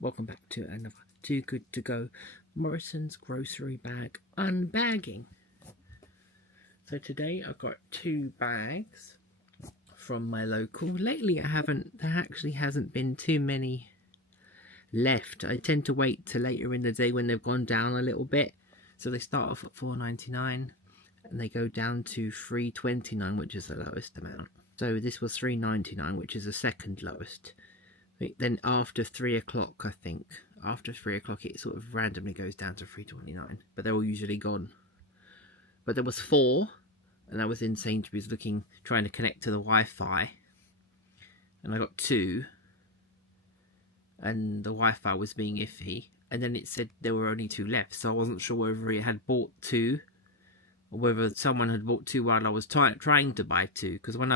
Welcome back to another Too Good To Go Morrisons grocery bag unbagging. So today I've got 2 bags from my local. Lately there actually hasn't been too many left. I tend to wait till later in the day when they've gone down a little bit. So they start off at $4.99 and they go down to $3.29, which is the lowest amount. So this was $3.99, which is the second lowest. Then after 3 o'clock, I think, after 3 o'clock it sort of randomly goes down to $3.29, but they're all usually gone. But there was 4, and I was in Sainsbury's trying to connect to the Wi-Fi, and I got 2, and the Wi-Fi was being iffy, and then it said there were only 2 left, so I wasn't sure whether it had bought 2, or whether someone had bought 2 while I was trying to buy 2, because when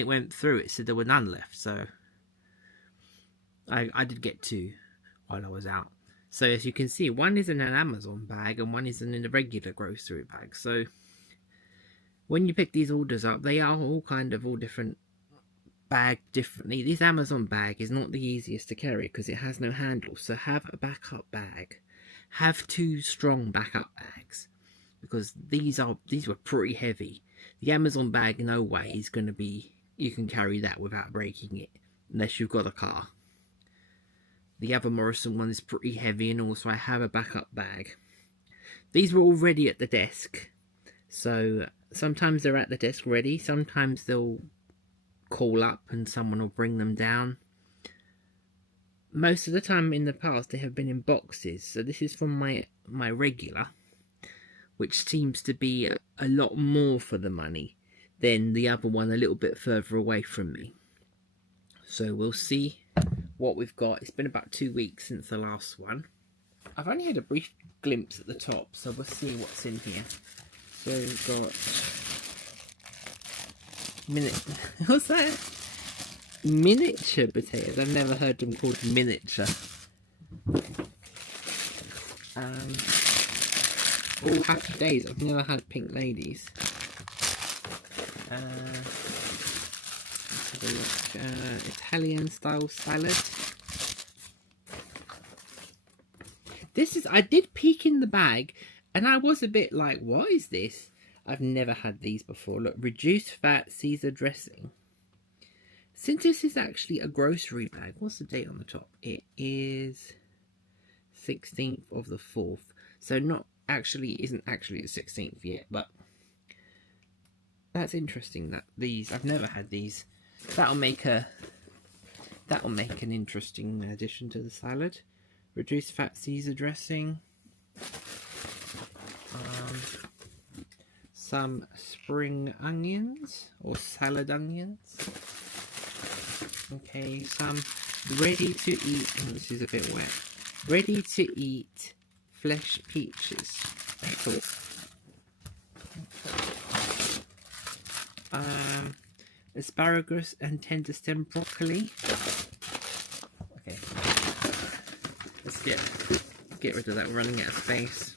it went through, it said there were none left, so I did get 2 while I was out. So as you can see, one is in an Amazon bag and one is in a regular grocery bag. So when you pick these orders up, they are all different, bagged differently. This Amazon bag is not the easiest to carry because it has no handle. So have a backup bag. Have 2 strong backup bags, because these were pretty heavy. The Amazon bag, no way is going to be, you can carry that without breaking it, unless you've got a car. The other Morrison one is pretty heavy, and also I have a backup bag. These were already at the desk, so sometimes they're at the desk ready, sometimes they'll call up and someone will bring them down. Most of the time in the past they have been in boxes, so this is from my regular, which seems to be a lot more for the money than the other one a little bit further away from me. So we'll see what we've got. It's been about 2 weeks since the last one. I've only had a brief glimpse at the top, so we'll see what's in here. So we've got what's that? Miniature potatoes. I've never heard them called miniature. All happy days. I've never had pink ladies. Italian style salad. I did peek in the bag and I was a bit like, what is this? I've never had these before. Look, reduced fat Caesar dressing. Since this is actually a grocery bag, what's the date on the top? It is 16th of the 4th. So isn't actually the 16th yet, but that's interesting that I've never had these. That'll make an interesting addition to the salad. Reduced fat Caesar dressing. Some spring onions or salad onions. Okay, some ready to eat. Oh, this is a bit wet. Ready to eat flesh peaches. That's all. Asparagus and tender stem broccoli. Okay, let's get rid of that. We're running out of space.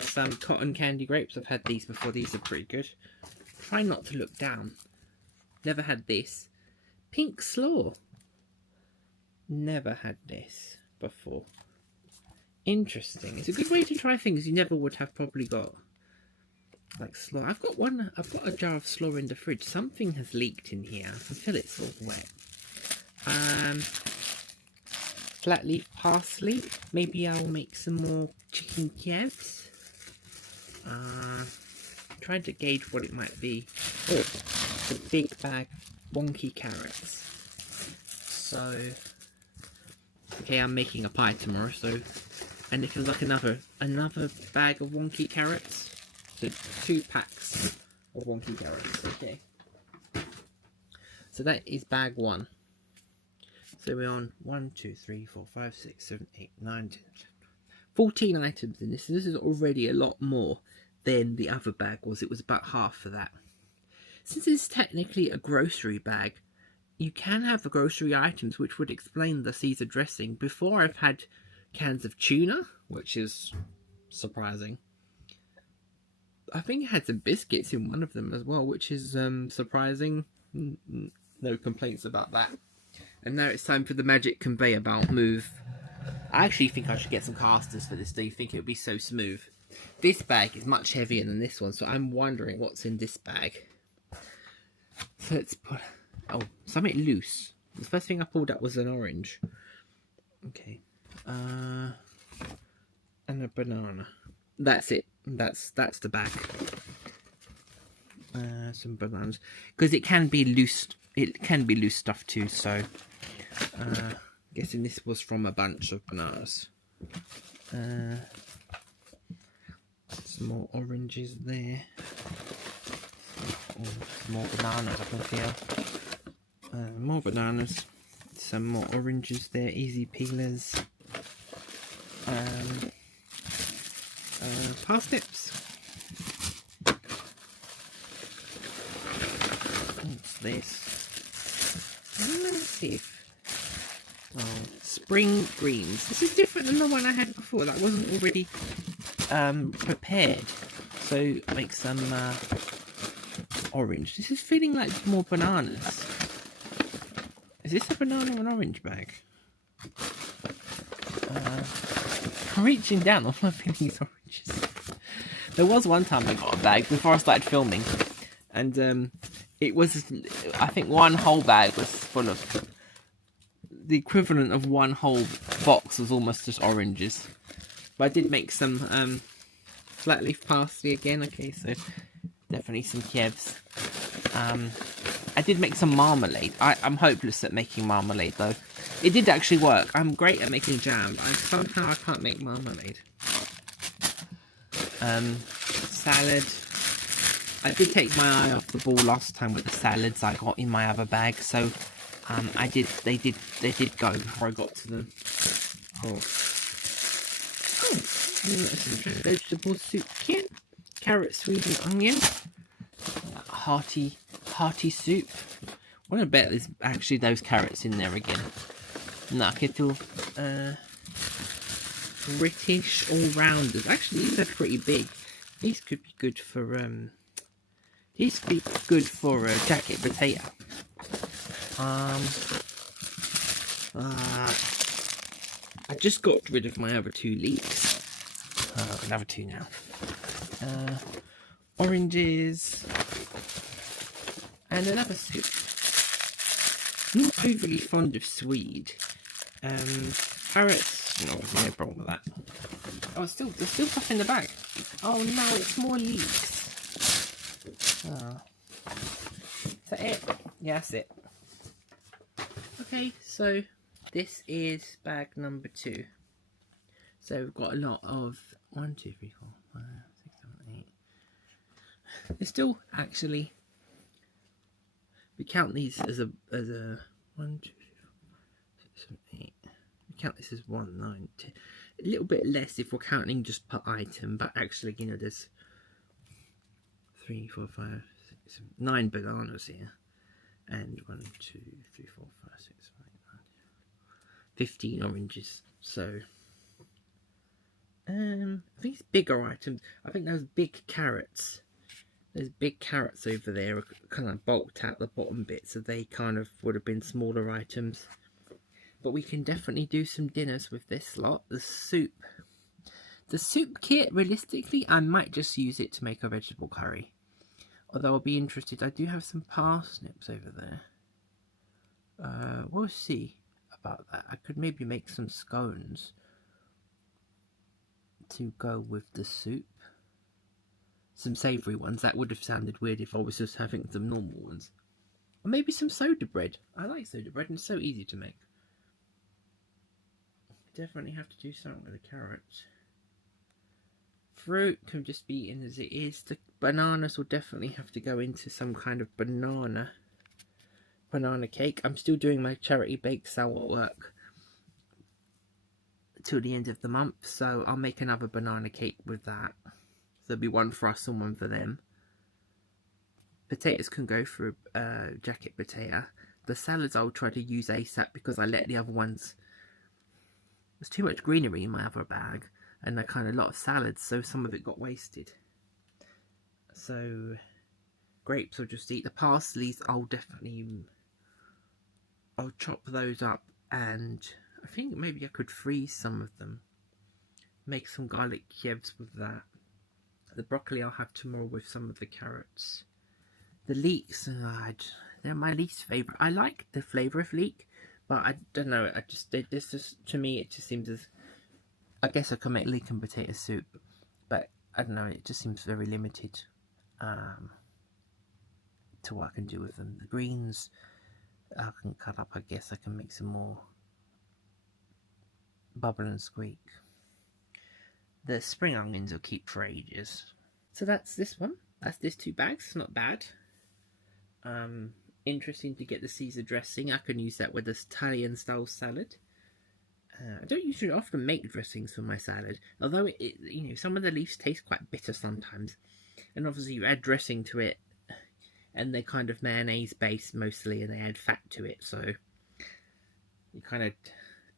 Some cotton candy grapes. I've had these before. These are pretty good. Try not to look down. Never had this. Pink slaw. Never had this before. Interesting. It's a good way to try things you never would have probably got. Like slaw. I've got a jar of slaw in the fridge. Something has leaked in here. I can feel it's all wet. Flat leaf parsley. Maybe I'll make some more chicken Kievs. Trying to gauge what it might be. Oh, it's a big bag of wonky carrots. So, okay, I'm making a pie tomorrow. So, and it feels like another bag of wonky carrots. So 2 packs of wonky carrots. Okay. So that is bag 1. So we're on 1, 2, 3, 4, 5, 6, 7, 8, 9, 10, 14 items in this. So this is already a lot more than the other bag was. It was about half for that. Since it's technically a grocery bag, you can have the grocery items, which would explain the Caesar dressing. Before, I've had cans of tuna, which is surprising. I think it had some biscuits in one of them as well, which is surprising. No complaints about that. And now it's time for the magic conveyor belt move. I actually think I should get some casters for this. Do you think it would be so smooth? This bag is much heavier than this one, so I'm wondering what's in this bag. So let's put... Oh, something loose. The first thing I pulled up was an orange. Okay. And a banana. That's it. That's the bag. Some bananas. Because it can be loose. It can be loose stuff too, so... guessing this was from a bunch of bananas. Some more oranges there. Some more bananas, I can feel. More bananas. Some more oranges there. Easy peelers. Parsnips. What's this? Let's see if... Oh, spring greens. This is different than the one I had before. That wasn't already prepared. So make some orange. This is feeling like more bananas. Is this a banana or an orange bag? I'm reaching down. All I'm feeling is oranges. There was one time I got a bag before I started filming, and it was, I think one whole bag was full of, the equivalent of one whole box was almost just oranges. But I did make some flat leaf parsley again. Okay, so definitely some Kievs. I did make some marmalade. I'm hopeless at making marmalade though. It did actually work. I'm great at making jam, but somehow I can't make marmalade. Salad. I did take my eye off the ball last time with the salads I got in my other bag, so they did go before I got to them. Some vegetable soup here. Carrot, sweet and onion. Hearty soup. I want to bet there's actually those carrots in there again. Nuggettle. British all-rounders. Actually, these are pretty big. These could be good for jacket potato. I just got rid of my other 2 leeks. Another 2 now. Oranges. And another soup. I'm not overly fond of swede. Carrots. No, no problem with that. Oh, there's still stuff in the bag. Oh no, it's more leeks. Oh. Is that it? Yeah, that's it. Okay, so this is bag number 2. So we've got a lot of 1, 2, 3, 4, 5, 6, 7, 8. There's still actually, we count these as a 1, 2, 3, 4, 6, 7, 8. We count this as 1, 9, 10. A little bit less if we're counting just per item, but actually, you know, there's 3, 4, 5, 6, 7, 9 bananas here, and 1, 2, 3, 4, 5, 6, 7, 8, 9, 15 oranges. So I think it's bigger items. I think those big carrots, those big carrots over there are kind of bulked out the bottom bit, so they kind of would have been smaller items. But we can definitely do some dinners with this lot. The soup kit, realistically, I might just use it to make a vegetable curry. Although I'll be interested. I do have some parsnips over there. We'll see about that. I could maybe make some scones to go with the soup. Some savoury ones. That would have sounded weird if I was just having some normal ones. Or maybe some soda bread. I like soda bread and it's so easy to make. Definitely have to do something with the carrots. Fruit can just be eaten as it is. The bananas will definitely have to go into some kind of banana cake. I'm still doing my charity bake sale at work till the end of the month, so I'll make another banana cake with that. There'll be one for us and one for them. Potatoes can go for jacket potato. The salads I'll try to use ASAP because I let the other ones... There's too much greenery in my other bag, and a lot of salads, so some of it got wasted. So grapes I'll just eat. The parsleys I'll definitely I'll chop those up, and I think maybe I could freeze some of them. Make some garlic kievs with that. The broccoli I'll have tomorrow with some of the carrots. The leeks, they're my least favourite. I like the flavour of leek, but I don't know. This just, to me, it just seems as. I guess I can make leek and potato soup, but I don't know. It just seems very limited to what I can do with them. The greens I can cut up. I guess I can make some more bubble and squeak. The spring onions will keep for ages. So that's this one. That's this 2 bags. It's not bad. Interesting to get the Caesar dressing. I can use that with this Italian style salad. I don't usually often make dressings for my salad, although you know, some of the leaves taste quite bitter sometimes, and obviously you add dressing to it, and they're kind of mayonnaise based mostly, and they add fat to it, so you kind of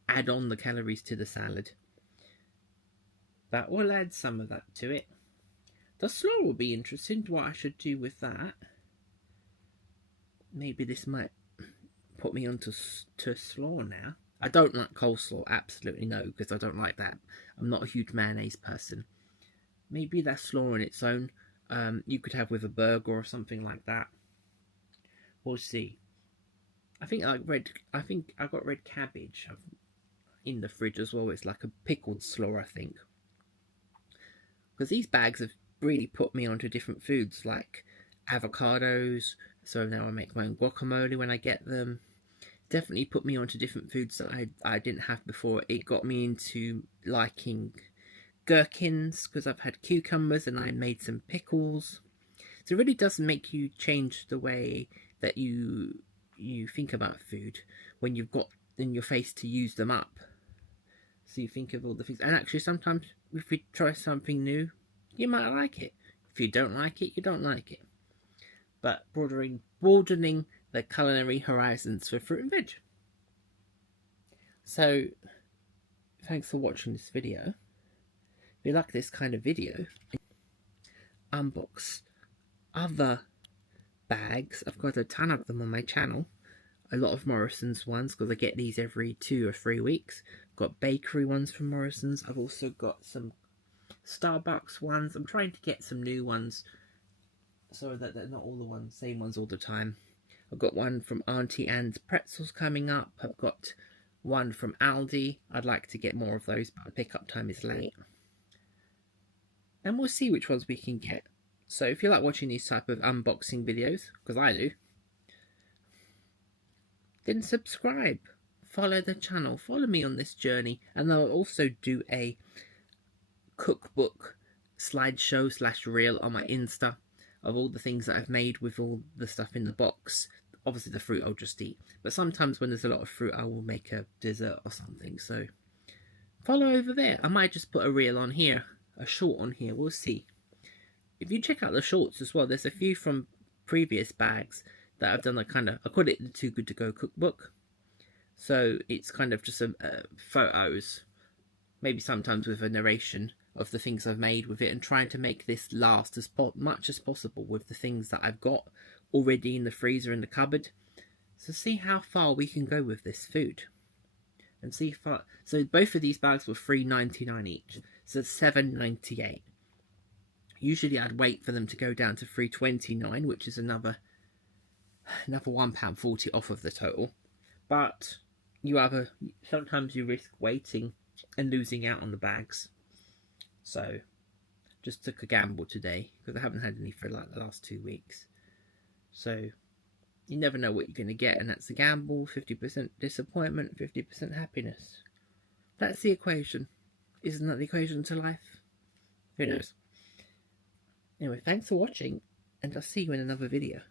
add on the calories to the salad. But we'll add some of that to it. The slaw will be interesting. What I should do with that. Maybe this might put me onto slaw now. I don't like coleslaw, absolutely no, because I don't like that. I'm not a huge mayonnaise person. Maybe that's slaw on its own. You could have with a burger or something like that. We'll see. I think I got red cabbage in the fridge as well. It's like a pickled slaw, I think. Because these bags have really put me onto different foods like avocados. So now I make my own guacamole when I get them. Definitely put me onto different foods that I didn't have before. It got me into liking gherkins because I've had cucumbers and I made some pickles. So it really does make you change the way that you think about food when you've got in your face to use them up. So you think of all the things. And actually sometimes if you try something new, you might like it. If you don't like it, you don't like it. But broadening the culinary horizons for fruit and veg. So, thanks for watching this video. If you like this kind of video, unbox other bags. I've got a ton of them on my channel. A lot of Morrisons ones, because I get these every 2 or 3 weeks. I've got bakery ones from Morrisons. I've also got some Starbucks ones. I'm trying to get some new ones so that they're not all the same ones all the time. I've got one from Auntie Anne's Pretzels coming up. I've got one from Aldi. I'd like to get more of those, but the pickup time is late. And we'll see which ones we can get. So if you like watching these type of unboxing videos, because I do, then subscribe. Follow the channel. Follow me on this journey. And I'll also do a cookbook slideshow / reel on my Insta of all the things that I've made with all the stuff in the box. Obviously the fruit I'll just eat, but sometimes when there's a lot of fruit I will make a dessert or something, so follow over there. I might just put a reel on here, a short on here, we'll see. If you check out the shorts as well, there's a few from previous bags that I've done I call it the Toogoodtogo cookbook. So it's kind of just photos, maybe sometimes with a narration of the things I've made with it, and trying to make this last as much as possible with the things that I've got already in the freezer in the cupboard. So see how far we can go with this food. And see if so both of these bags were $3.99 each, so $7.98. Usually I'd wait for them to go down to $3.29, which is another £1.40 off of the total. But sometimes you risk waiting and losing out on the bags. So just took a gamble today because I haven't had any for like the last 2 weeks. So you never know what you're going to get, and that's a gamble. 50% disappointment, 50% happiness. That's the equation. Isn't that the equation to life? Who knows? Anyway, thanks for watching, and I'll see you in another video.